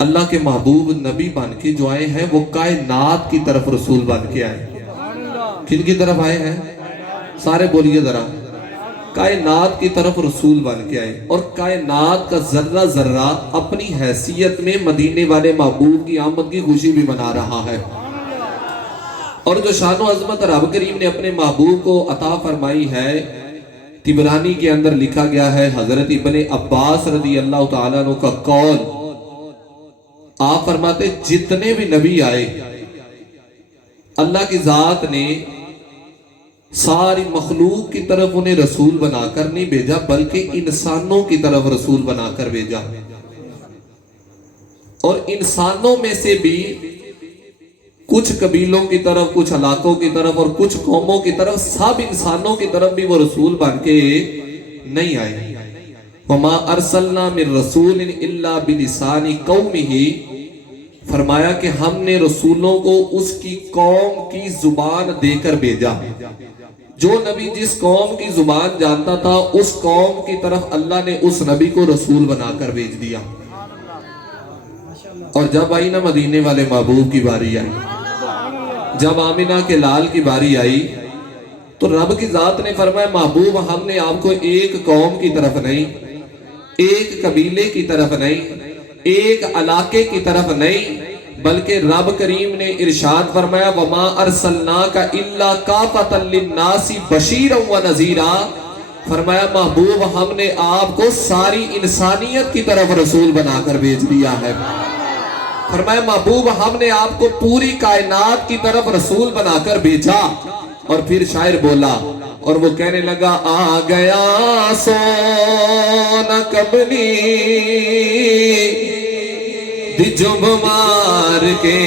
اللہ کے محبوب نبی بن کے جو آئے ہیں وہ کائنات کی طرف رسول بن کے آئے. کن کی طرف آئے ہیں؟ سارے بولیے ذرا. کائنات کی طرف رسول بن کے آئے اور کائنات کا ذرہ ذرہ اپنی حیثیت میں مدینے والے محبوب کی آمد کی خوشی بھی منا رہا ہے. اور جو شان و عظمت رب کریم نے اپنے محبوب کو عطا فرمائی ہے، طبرانی کے اندر لکھا گیا ہے حضرت ابن عباس رضی اللہ تعالیٰ عنہ کا قول. آپ فرماتے جتنے بھی نبی آئے اللہ کی ذات نے ساری مخلوق کی طرف انہیں رسول بنا کر نہیں بھیجا بلکہ انسانوں کی طرف رسول بنا کر بھیجا. اور انسانوں میں سے بھی کچھ قبیلوں کی طرف، کچھ علاقوں کی طرف اور کچھ قوموں کی طرف، سب انسانوں کی طرف بھی وہ رسول بن کے نہیں آئے. وَمَا أَرْسَلْنَا مِن رَّسُولٍ إِلَّا بِلِسَانِ قَوْمِهِ، فرمایا کہ ہم نے رسولوں کو اس کی قوم کی زبان دے کر بھیجا. جو نبی جس قوم کی زبان جانتا تھا اس قوم کی طرف اللہ نے اس نبی کو رسول بنا کر بھیج دیا. اور جب آئی نا مدینے والے محبوب کی باری آئی، جب آمینہ کے لال کی باری آئی تو رب کی ذات نے فرمایا محبوب ہم نے آپ کو ایک قوم کی طرف نہیں، ایک قبیلے کی طرف نہیں، ایک علاقے کی طرف نہیں، بلکہ رب کریم نے ارشاد فرمایا وَمَا أَرْسَلْنَاكَ إِلَّا كَافَةً لِلنَّاسِ بَشِيرًا وَنَذِيرًا، فرمایا محبوب ہم نے آپ کو ساری انسانیت کی طرف رسول بنا کر بھیج دیا ہے. فرمایا محبوب ہم نے آپ کو پوری کائنات کی طرف رسول بنا کر بھیجا. اور پھر شاعر بولا اور وہ کہنے لگا آ گیا سونا کبلی دی جب مار کے.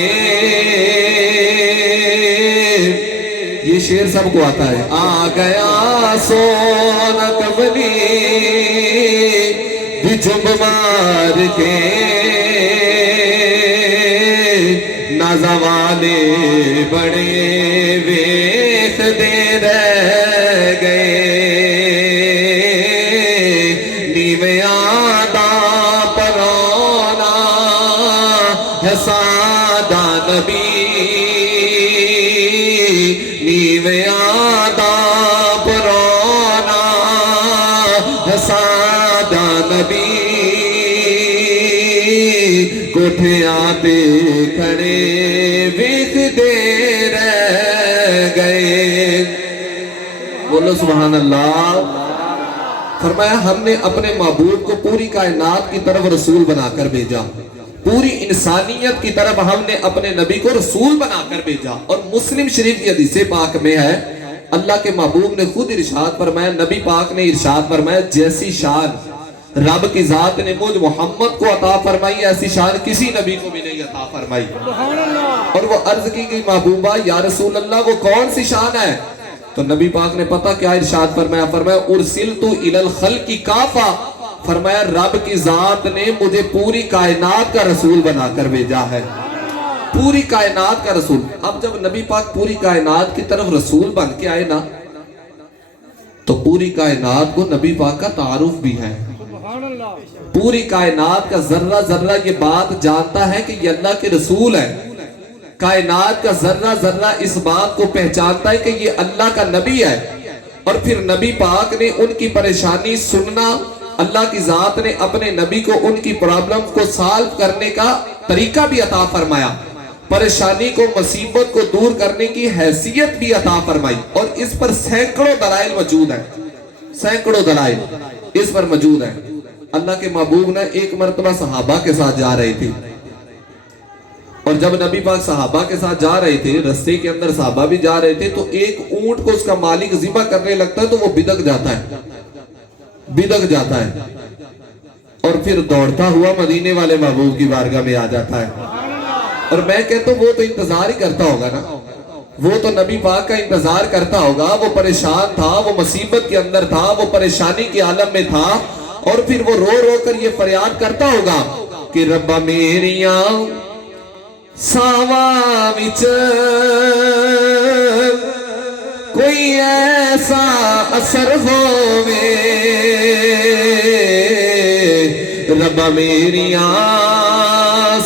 یہ شعر سب کو آتا ہے. آ گیا سونا کبلی دی جب مار کے، نازوالے بڑے ویخ دے رہ گئے، نیویاں دا پرونا ہے سادہ نبی، نیویاں دا پرونا ہے سادہ نبی، کوٹھیاں تے کھڑے ویکھ دے رہ گئے. بولو سبحان اللہ. فرمایا ہم نے اپنے محبوب کو پوری کائنات کی طرف رسول بنا کر بھیجا، پوری انسانیت کی طرف ہم نے اپنے نبی کو رسول بنا کر بھیجا. اور مسلم شریف کی حدیث پاک میں ہے اللہ کے محبوب نے خود ارشاد فرمایا، نبی پاک نے ارشاد فرمایا جیسی شان رب کی ذات نے مجھ محمد کو عطا فرمائی ایسی شان کسی نبی کو بھی نہیں عطا فرمائی. اور وہ عرض کی گئی محبوبہ یا رسول اللہ وہ کون سی شان ہے؟ تو نبی پاک نے پتہ کیا ارشاد فرمایا، فرمایا ارسلت الی الخلق کافہ، فرمایا رب کی ذات نے مجھے پوری کائنات کا رسول بنا کر بھیجا ہے، پوری کائنات کا رسول. اب جب نبی پاک پوری کائنات کی طرف رسول بن کے آئے نا تو پوری کائنات کو نبی پاک کا تعارف بھی ہے. پوری کائنات کا ذرہ ذرہ یہ بات جانتا ہے کہ یہ اللہ کے رسول ہے. کائنات کا ذرہ ذرہ اس بات کو پہچانتا ہے کہ یہ اللہ کا نبی ہے. اور پھر نبی پاک نے ان کی پریشانی سننا، اللہ کی ذات نے اپنے نبی کو ان کی پرابلم کو سالو کرنے کا طریقہ بھی عطا فرمایا، پریشانی کو مصیبت کو دور کرنے کی حیثیت بھی عطا فرمائی. اور اس پر سینکڑوں دلائل موجود ہیں، سینکڑوں دلائل اس پر موجود ہیں. اللہ کے محبوب نے ایک مرتبہ صحابہ کے ساتھ جا رہے تھے، اور جب نبی پاک صحابہ کے ساتھ جا رہے تھے، رستے کے اندر صحابہ بھی جا رہے تھے، تو ایک اونٹ کو اس کا مالک ذبح کرنے لگتا ہے تو وہ بدک جاتا ہے، بدک جاتا ہے اور پھر دوڑتا ہوا مدینے والے محبوب کی بارگاہ میں آ جاتا ہے. اور میں کہتا ہوں وہ تو انتظار ہی کرتا ہوگا نا، وہ تو نبی پاک کا انتظار کرتا ہوگا. وہ پریشان تھا، وہ مصیبت کے اندر تھا، وہ پریشانی کے عالم میں تھا، اور پھر وہ رو رو کر یہ فریاد کرتا ہوگا کہ ربا میریاں ساواں وچ کوئی ایسا اثر ہووے، ربا میریاں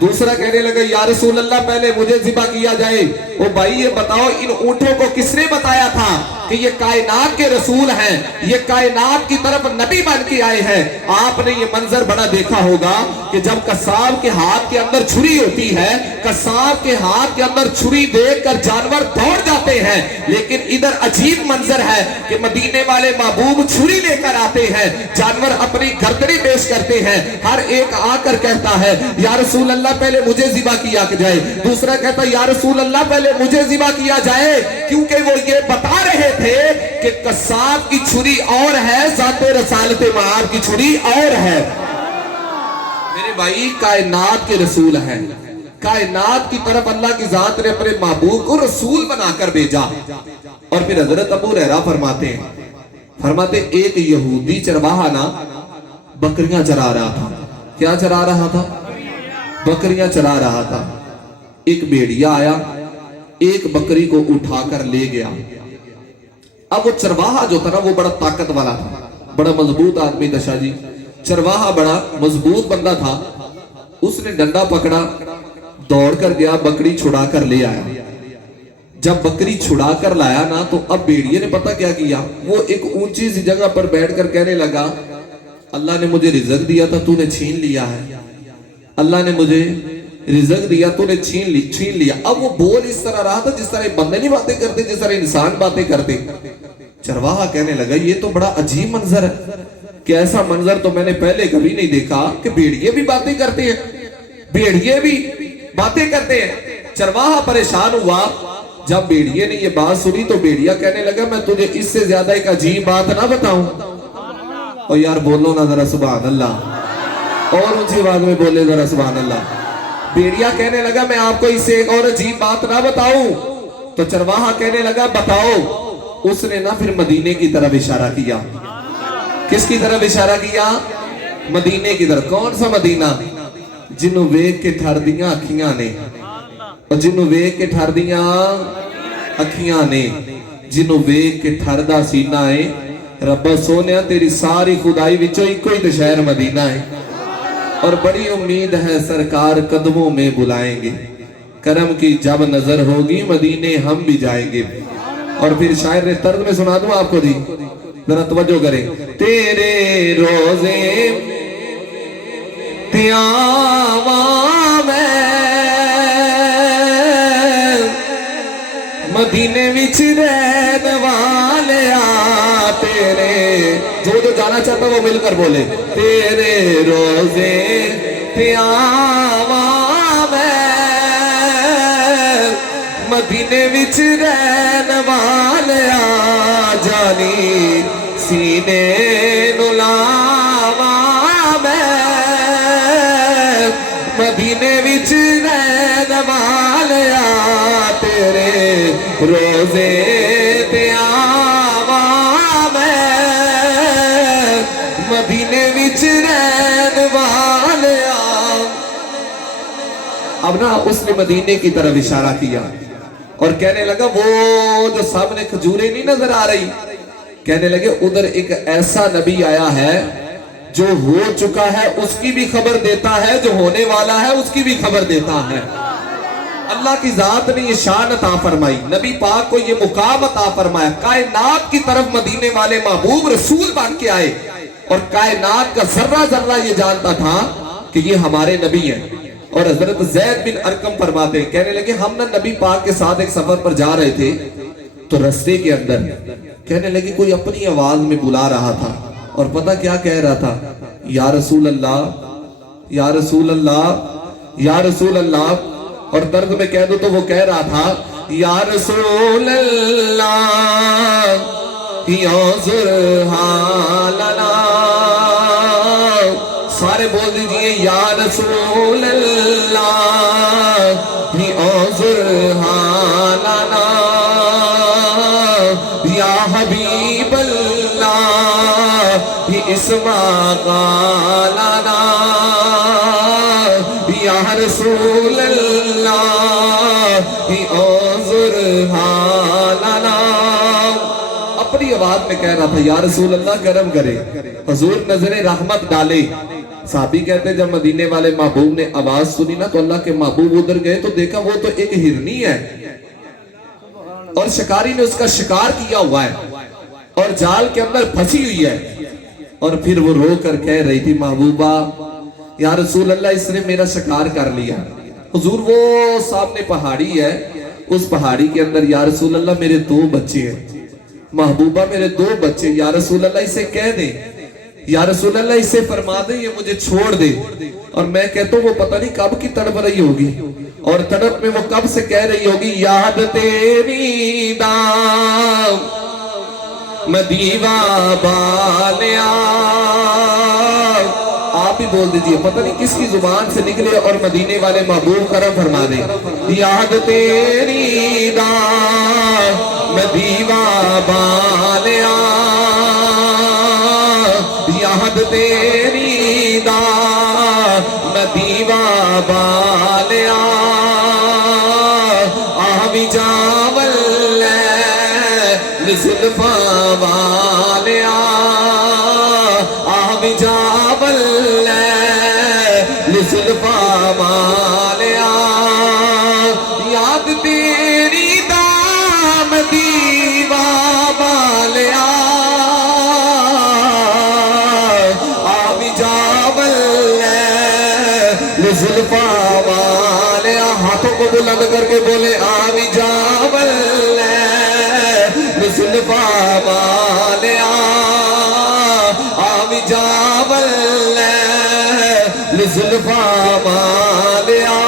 دوسرا کہنے لگا یا رسول اللہ پہلے مجھے ذبح کیا جائے. او بھائی یہ بتاؤ ان اونٹوں کو کس نے بتایا تھا کہ یہ کائنات کے رسول ہیں, یہ کائنات کی طرف نبی بن کے آئے ہیں؟ آپ نے یہ منظر بڑا دیکھا ہوگا کہ جب قصاب کے ہاتھ کے اندر چھری ہوتی ہے, قصاب کے ہاتھ کے اندر چھری دیکھ کر جانور دوڑ جاتے ہیں, لیکن ادھر عجیب منظر ہے کہ مدینے والے محبوب چھری لے کر آتے ہیں, جانور اپنی گردنی پیش کرتے ہیں, ہر ایک آ کر کہتا ہے یا رسول اللہ پہلے مجھے ذبح کیا جائے. دوسرا کہتا ہے یا رسول اللہ پہلے مجھے ذبح کیا جائے, کیونکہ وہ یہ بتا رہے تھے کہ قصاب کی چھری اور ہے, ذات رسالت معاب کی چھری اور ہے. میرے بھائی کائنات کے رسول ہیں, کائنات کی طرف اللہ کی ذات نے اپنے محبوب کو رسول بنا کر بھیجا. اور پھر حضرت ابو ہریرہ فرماتے ایک یہودی چرواہا نا بکریاں چرا رہا تھا. کیا چرا رہا تھا؟ بکریاں چرا رہا تھا. ایک بھیڑیا آیا, ایک بکری کو اٹھا کر لے گیا. اب وہ چرواہا جو تھا نا وہ بڑا طاقت والا تھا, بڑا مضبوط آدمی تھا. شاہ جی چرواہا بڑا مضبوط بندہ تھا. اس نے ڈنڈا پکڑا, دوڑ کر گیا, بکری چھڑا کر لے آیا. جب بکری چھڑا کر لایا نا تو اب بھیڑیے نے پتہ کیا کیا, وہ ایک اونچی سی جگہ پر بیٹھ کر کہنے لگا اللہ نے مجھے رزق دیا تھا, تو نے چھین لیا ہے. اللہ نے مجھے رزق دیا, تو نے چھین لیا. اب وہ بول اس طرح رہا تھا جس طرح بندے نہیں باتیں کرتے, جس طرح انسان باتیں کرتے. چرواہا کہنے لگا یہ تو بڑا عجیب منظر ہے, کہ ایسا منظر تو میں نے پہلے کبھی نہیں دیکھا کہ بھیڑیے بھی باتیں کرتے ہیں, بھیڑیے بھی باتیں کرتے ہیں. چرواہا پریشان ہوا. جب بھیڑیے نے یہ بات سنی تو بھیڑیا کہنے لگا میں تجھے اس سے زیادہ ایک عجیب بات نہ بتاؤں. اور یار بولو نا ذرا سبحان اللہ, اور اونچی آواز میں بولے ذرا سبحان اللہ. بھیڑیا کہنے لگا میں آپ کو اس سے ایک اور عجیب بات نہ بتاؤں. تو چرواہا کہنے لگا بتاؤ. اس نے نا پھر مدینے کی طرف اشارہ کیا. کس کی طرف اشارہ کیا؟ مدینے کی طرف. کون سا مدینہ؟ جنوں ویکھ کے ٹھر دیاں اکھیاں نے, اور جنوں ویکھ کے ٹھر دیاں اکھیاں نے, جنوں ویکھ کے ٹھر دا سینہ ہے. رب سونیا تیری ساری خدائی وچوں ایک ہی تے شہر مدینہ ہے, اور بڑی امید ہے سرکار قدموں میں بلائیں گے. کرم کی جب نظر ہوگی مدینے ہم بھی جائیں گے. اور پھر شاعر نے طرز میں سنا دوں آپ کو جی, ذرا توجہ کریں. تیرے روزے پیاواں میں مدینے وچ رہن والیا, تیرے جو جانا چاہتا وہ مل کر بولے تیرے روزے پیاواں میں مدینے وچ رہن والیا, جانی سینے نو لاواں میں مدینے وچ رہن والیا, تیرے روزے تے آواں میں مدینے وچ رہن والیا. اب نا اس نے مدینے کی طرف اشارہ کیا اور کہنے لگا وہ جو سامنے کھجوریں نہیں نظر آ رہی, کہنے لگے ادھر ایک ایسا نبی آیا ہے جو ہو چکا ہے اس کی بھی خبر دیتا ہے, جو ہونے والا ہے اس کی بھی خبر دیتا ہے. اللہ کی ذات نے یہ شان عطا فرمائی, نبی پاک کو یہ مقام عطا فرمایا. کائنات کی طرف مدینے والے محبوب رسول بن کے آئے, اور کائنات کا ذرہ ذرہ یہ جانتا تھا کہ یہ ہمارے نبی ہیں. اور حضرت زید بن ارقم فرماتے ہیں, کہنے لگے ہم نا نبی پاک کے ساتھ ایک سفر پر جا رہے تھے, تو رستے کے اندر کہنے لگے کوئی اپنی آواز میں بلا رہا تھا, اور پتہ کیا کہہ رہا تھا, یا رسول اللہ, یا رسول اللہ, یا رسول اللہ. اور درد میں کہہ دو تو وہ کہہ رہا تھا یا رسول اللہ یعذر حالنا. سارے بول دیجئے یا رسول اللہ یعذر حالنا, یا حبیب اللہ اسمع قالنا, یا رسول اللہ اعذر حالنا. اپنی آواز میں کہہ رہا تھا یا رسول اللہ کرم کرے, حضور نظر رحمت ڈالے, صحابی کہتے ہیں جب مدینے والے محبوب نے آواز سنی نا تو اللہ کے محبوب ادھر گئے تو دیکھا وہ تو ایک ہرنی ہے اور شکاری نے اس کا شکار کیا ہوا ہے اور جال کے اندر پھنسی ہوئی ہے، اور پھر وہ رو کر کہہ رہی تھی محبوبہ یا رسول اللہ اس نے میرا شکار کر لیا۔ حضور وہ سامنے پہاڑی ہے، اس پہاڑی کے اندر یا رسول اللہ میرے 2 بچے ہیں، محبوبہ میرے 2 بچے، یا رسول اللہ اسے کہہ دیں، یا رسول اللہ اسے فرما دیں یہ مجھے چھوڑ دے۔ اور میں کہتا ہوں وہ پتہ نہیں کب کی تڑپ رہی ہوگی، اور تڑپ میں وہ کب سے کہہ رہی ہوگی یاد تیری دام مدیوہ بالیا۔ آپ بھی بول دیجئے، پتہ نہیں کس کی زبان سے نکلے اور مدینے والے محبوب کرم فرما دیں یاد تیری دام مدیوہ بالیا، یاد تیری دام مدیوہ بالیا، آوی جاول زلفا والیا، آوی جاول زلفا والیا، یاد تیری دام مدیوہ بالیا، آوی جاول زلفا والیا۔ ہاتھوں کو بلند کر کے بولے آوی جاول زلفا والیا، آوی جاول زلفا والیا۔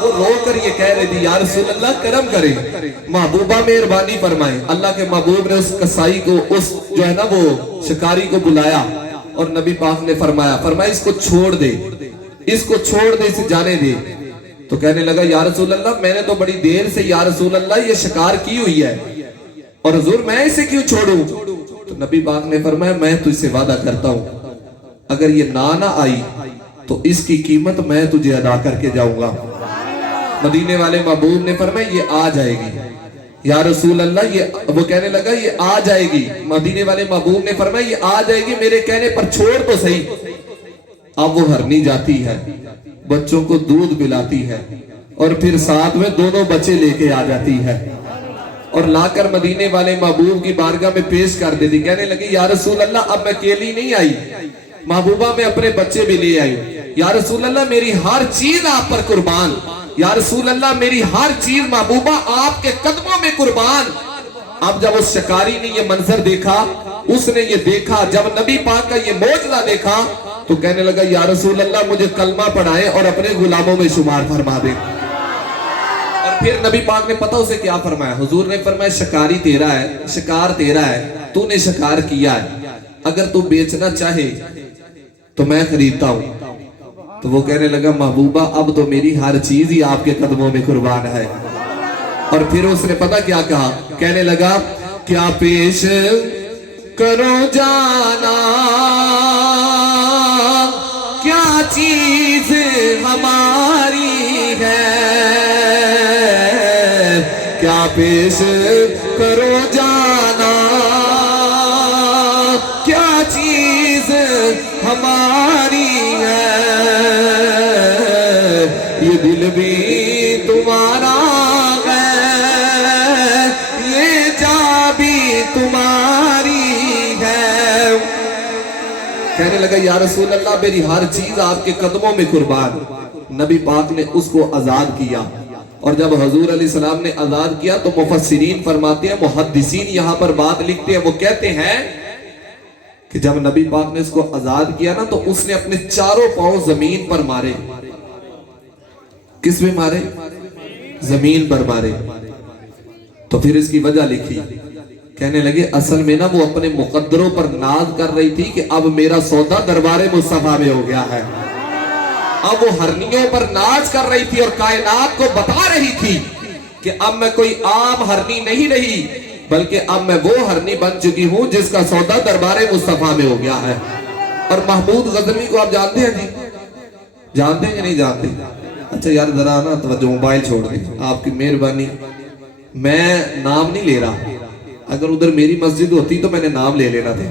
وہ رو کر یہ کہہ رہی تھی یا رسول اللہ کرم کرے، محبوبہ مہربانی فرمائے۔ اللہ کے محبوب نے اس قصائی کو، اس جو ہے نا وہ شکاری کو بلایا اور نبی پاک نے فرمایا اس کو چھوڑ دے، اس کو چھوڑ دے، اسے جانے دے۔ تو کہنے لگا یا رسول اللہ میں نے تو بڑی دیر سے یا رسول اللہ یہ شکار کی ہوئی ہے اور حضور میں اسے کیوں چھوڑوں؟ تو نبی پاک نے فرمایا میں تجھ سے وعدہ کرتا ہوں اگر یہ نہ آئی تو اس کی قیمت میں تجھے ادا کر کے جاؤں گا۔ مدینے والے محبوب نے فرمایا یہ آ جائے گی یا رسول اللہ، یہ وہ کہنے لگا یہ آ جائے گی۔ مدینے والے محبوب نے فرمایا یہ آ جائے گی، میرے کہنے پر چھوڑ تو صحیح۔ اب وہ ہرنی جاتی ہے، بچوں کو دودھ پلاتی ہے اور پھر ساتھ میں 2 بچے لے کے آ جاتی ہے اور لا کر مدینے والے محبوب کی بارگاہ میں پیش کر دیتی۔ کہنے لگی یا رسول اللہ اب میں اکیلی نہیں آئی، محبوبہ میں اپنے بچے بھی لے آئی، یا رسول اللہ میری ہر چیز آپ پر قربان، یا رسول اللہ میری ہر چیز محبوبہ آپ کے قدموں میں قربان۔ اب جب اس شکاری نے یہ منظر دیکھا، اس نے یہ دیکھا، جب نبی پاک کا یہ معجزہ دیکھا تو کہنے لگا یا رسول اللہ مجھے کلمہ پڑھائیں اور اپنے غلاموں میں شمار فرما دیں۔ اور پھر نبی پاک نے پتہ اسے کیا فرمایا؟ حضور نے فرمایا شکاری تیرا ہے، شکار تیرا ہے، تو نے شکار کیا ہے، اگر تو بیچنا چاہے تو میں خریدتا ہوں۔ تو وہ کہنے لگا محبوبہ اب تو میری ہر چیز ہی آپ کے قدموں میں قربان ہے۔ اور پھر اس نے پتہ کیا کہا؟ کہنے لگا کیا پیش کرو جانا، کیا چیز ہماری ہے، کیا پیش کرو جانا، کیا چیز ہماری ہے، یہ دل بھی تمہارا ہے، یہ جان بھی تمہاری ہے۔ کہنے لگا یا رسول اللہ میری ہر چیز آپ کے قدموں میں قربان۔ نبی پاک نے اس کو آزاد کیا، اور جب حضور علیہ السلام نے آزاد کیا تو مفسرین فرماتے ہیں، محدثین یہاں پر بات لکھتے ہیں، وہ کہتے ہیں کہ جب نبی پاک نے اس کو آزاد کیا نا تو اس نے اپنے چاروں پاؤں زمین پر مارے۔ کس میں مارے؟ زمین پر مارے۔ تو پھر اس کی وجہ لکھی، کہنے لگے اصل میں نا وہ اپنے مقدروں پر ناز کر رہی تھی کہ اب میرا سودا دربار مصطفیٰ میں ہو گیا ہے۔ اب وہ ہرنیوں پر ناز کر رہی تھی اور کائنات کو بتا رہی تھی کہ اب میں کوئی عام ہرنی نہیں رہی، بلکہ اب میں وہ ہرنی بن چکی ہوں جس کا سودا دربار مصطفیٰ میں ہو گیا ہے۔ اور محمود غزنوی کو آپ جانتے ہیں جی؟ جانتے ہیں کہ نہیں جانتے؟ اچھا یار ذرا نا توجہ، موبائل چھوڑ دیں، آپ کی مہربانی، میں نام نہیں لے رہا، اگر ادھر میری مسجد ہوتی تو میں نے نام لے لینا تھا۔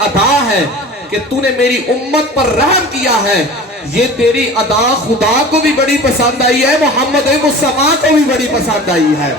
ادا ہے کہ تو نے میری امت پر رحم کیا ہے، یہ تیری ادا خدا کو بھی بڑی پسند آئی ہے، محمد مصطفیٰ کو بھی بڑی پسند آئی ہے،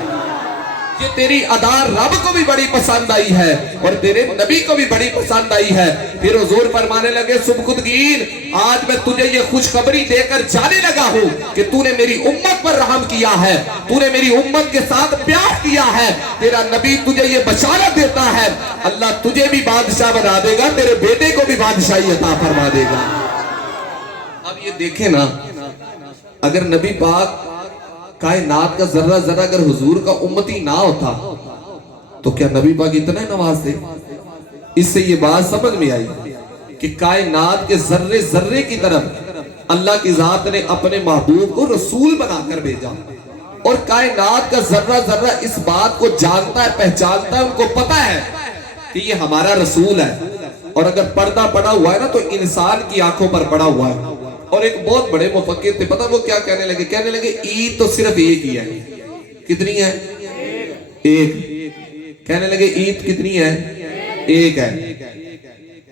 یہ تیری ادا رب کو بھی بڑی پسند آئی ہے اور تیرے نبی کو بھی بڑی پسند آئی ہے۔ پھر حضور فرمانے لگے سبکتگین، آج میں تجھے یہ خوشخبری دے کر جانے لگا ہوں کہ تو نے میری امت پر رحم کیا ہے، تو نے میری امت کے ساتھ پیار کیا ہے، تیرا نبی تجھے یہ بشارت دیتا ہے اللہ تجھے بھی بادشاہ بنا دے گا، تیرے بیٹے کو بھی بادشاہی عطا فرما دے گا۔ اب یہ دیکھیں نا، اگر نبی پاک کائنات کا ذرہ ذرہ اگر حضور کا امتی نہ ہوتا تو کیا نبی پاک اتنا ہی نواز دے؟ اس سے یہ بات سمجھ میں آئی کہ کائنات کے ذرے ذرے کی طرف اللہ کی ذات نے اپنے محبوب کو رسول بنا کر بھیجا، اور کائنات کا ذرہ ذرہ اس بات کو جانتا ہے، پہچانتا ہے، ان کو پتا ہے کہ یہ ہمارا رسول ہے۔ اور اگر پردہ پڑا ہوا ہے نا تو انسان کی آنکھوں پر پڑا ہوا ہے۔ اور ایک بہت بڑے مفکر تھے، پتہ وہ کیا کہنے لگے عید تو صرف ایک ہی ہے۔ کتنی ہے؟ ایک۔ کہنے لگے عید کتنی ہے؟ ایک ہے۔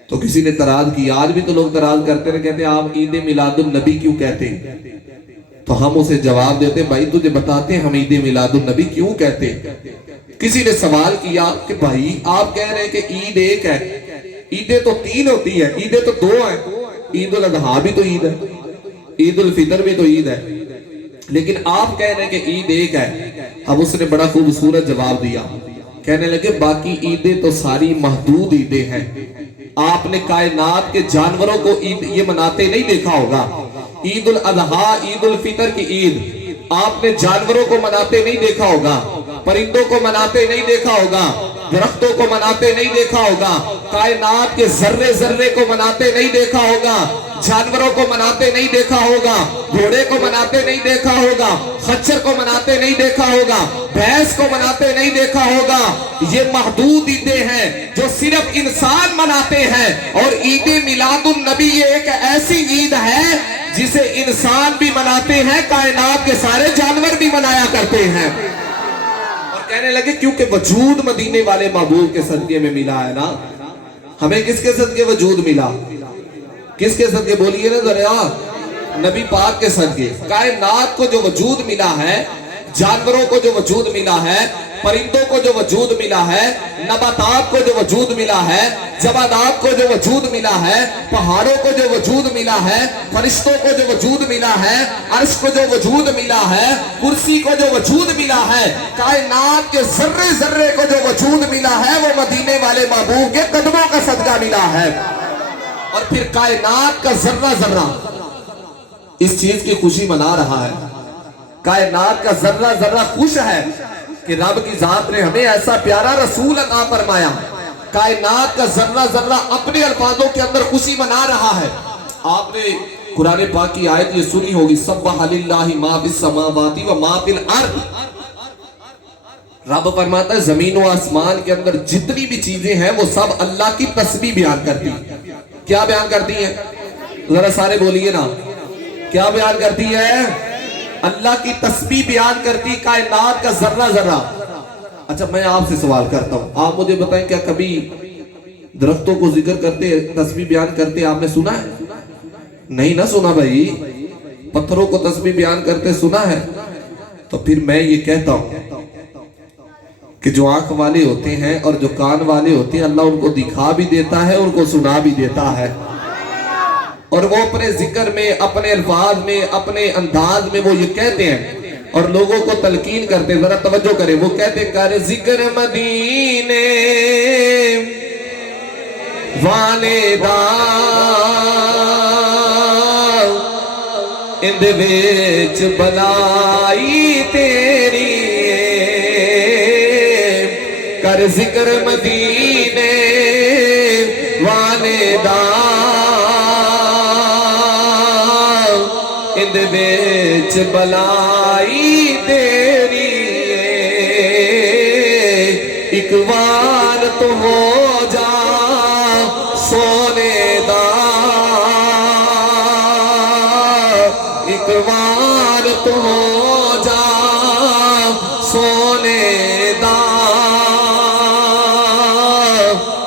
تو کسی نے تراز کی، آج بھی تو لوگ تراز کرتے ہیں، کہتے ہیں آپ عید میلاد النبی کیوں کہتے ہیں؟ تو ہم اسے جواب دیتے بھائی تجھے بتاتے ہیں ہم عید میلاد النبی کیوں کہتے ہیں۔ کسی نے سوال کیا کہ بھائی آپ کہہ رہے ہیں کہ عید ایک ہے، عیدیں تو 3 ہوتی ہیں، عیدیں تو 2 ہیں، عید الاضحیٰ بھی تو عید ہے، عید الفطر بھی تو عید ہے، لیکن آپ کہہ رہے ہیں کہ عید ایک ہے۔ اب اس نے بڑا خوبصورت جواب دیا، کہنے لگے باقی عیدیں تو ساری محدود عیدیں ہیں، آپ نے کائنات کے جانوروں کو عید یہ مناتے نہیں دیکھا ہوگا، عید الاضحیٰ عید الفطر کی عید آپ نے جانوروں کو مناتے نہیں دیکھا ہوگا، پرندوں کو مناتے نہیں دیکھا ہوگا، درختوں کو مناتے نہیں دیکھا ہوگا، کائنات کے ذرے ذرے کو مناتے نہیں دیکھا ہوگا، جانوروں کو مناتے نہیں دیکھا ہوگا، گھوڑے کو مناتے نہیں دیکھا ہوگا، خچر کو مناتے نہیں دیکھا ہوگا، بھینس کو مناتے نہیں دیکھا ہوگا۔ یہ محدود عیدیں ہیں جو صرف انسان مناتے ہیں، اور عید میلاد النبی یہ ایک ایسی عید ہے جسے انسان بھی مناتے ہیں، کائنات کے سارے جانور بھی منایا کرتے ہیں۔ کہنے لگے کیونکہ وجود مدینے والے محبوب کے صدقے میں ملا ہے نا۔ ہمیں کس کے صدقے وجود ملا؟ کس کے صدقے بولیے نا ذرا؟ نبی پاک کے صدقے۔ کائنات کو جو وجود ملا ہے، جانوروں کو جو وجود ملا ہے، پرندوں کو جو وجود ملا ہے، نباتات کو جو وجود ملا ہے، جمادات کو جو وجود ملا ہے، پہاڑوں کو جو وجود ملا ہے، فرشتوں کو جو وجود ملا ہے، عرش کو جو وجود ملا ہے، کرسی کو جو وجود ملا ہے، کائنات کے ذرے ذرے کو جو وجود ملا ہے، وہ مدینے والے محبوب کے قدموں کا صدقہ ملا ہے۔ اور پھر کائنات کا ذرہ ذرہ اس چیز کی خوشی منا رہا ہے، کائنات کا ذرہ ذرہ خوش ہے کہ رب کی ذات نے ہمیں ایسا پیارا رسول عطا فرمایا۔ کائنات کا ذرہ ذرہ اپنے الفاظوں کے اندر خوشی منا رہا ہے۔ آپ نے قرآن پاک کی آیت یہ سنی ہوگی، سبح للہ ما فی السماوات و ما فی الارض۔ رب فرماتا ہے زمین و آسمان کے اندر جتنی بھی چیزیں ہیں وہ سب اللہ کی تسبیح بیان کرتی ہیں۔ کیا بیان کرتی ہیں؟ ذرا سارے بولیے نا، کیا بیان کرتی ہے؟ اللہ کی تسبیح بیان کرتی کائنات کا ذرہ ذرہ۔ اچھا میں آپ سے سوال کرتا ہوں، آپ مجھے بتائیں کیا کبھی درختوں کو ذکر کرتے تسبیح بیان کرتے آپ نے سنا ہے؟ نہیں نہ سنا بھائی۔ پتھروں کو تسبیح بیان کرتے سنا ہے؟ تو پھر میں یہ کہتا ہوں کہ جو آنکھ والے ہوتے ہیں اور جو کان والے ہوتے ہیں اللہ ان کو دکھا بھی دیتا ہے، ان کو سنا بھی دیتا ہے، اور وہ اپنے ذکر میں، اپنے الفاظ میں، اپنے انداز میں وہ یہ کہتے ہیں اور لوگوں کو تلقین کرتے ہیں۔ ذرا توجہ کریں، وہ کہتے ہیں کر ذکر مدینے والے دا اند وچ بلائی تیری، کر ذکر مدینے والے دا اند وچ بلائی تیری، ایک وار تو ہو جا سونے دا، ایک وار تو ہو جا سونے دا،